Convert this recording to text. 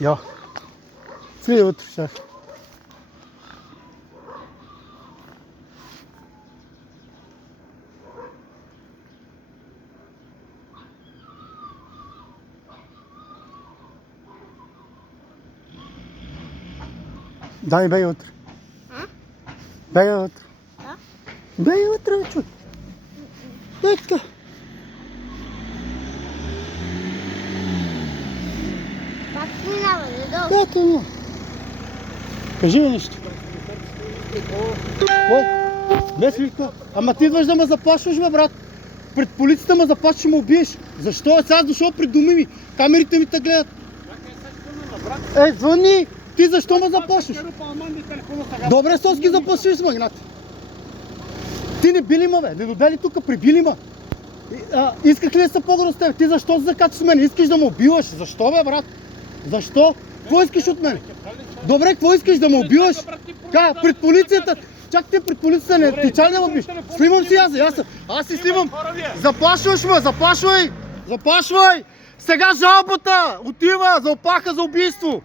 Ja. Влизай вътре сега. Дай, бей вътре. Бей вътре. Бей вътре, човек. Дай така. Как минава, не долу? Ето, но. Кажи ми нещо. Какво? Не свирка. Ама ти идваш да ме заплашваш, бе, брат. Пред полицията ме заплашваш, ще ме убиеш. Защо? Сега дошъл пред доми ми. Камерите ми те гледат. Звъни! Ти защо ме заплашваш? Добре, соски заплашиш с магнат. Ти не били ма, бе. Не дойде ли тук, прибили ма. Исках ли да се погра с теб? Ти защо се закачаш с мен? Искаш да ме убиваш? Защо, бе, брат? Защо? Какво искаш от мен? Добре, какво искаш да ме убиваш? Пред полицията. Чак те пред полицията не тичай да ме убиш. Снимам си аз си снимам. Заплашваш ме, заплашвай! Заплашвай! Сега жалбата отива за опаха за убийство.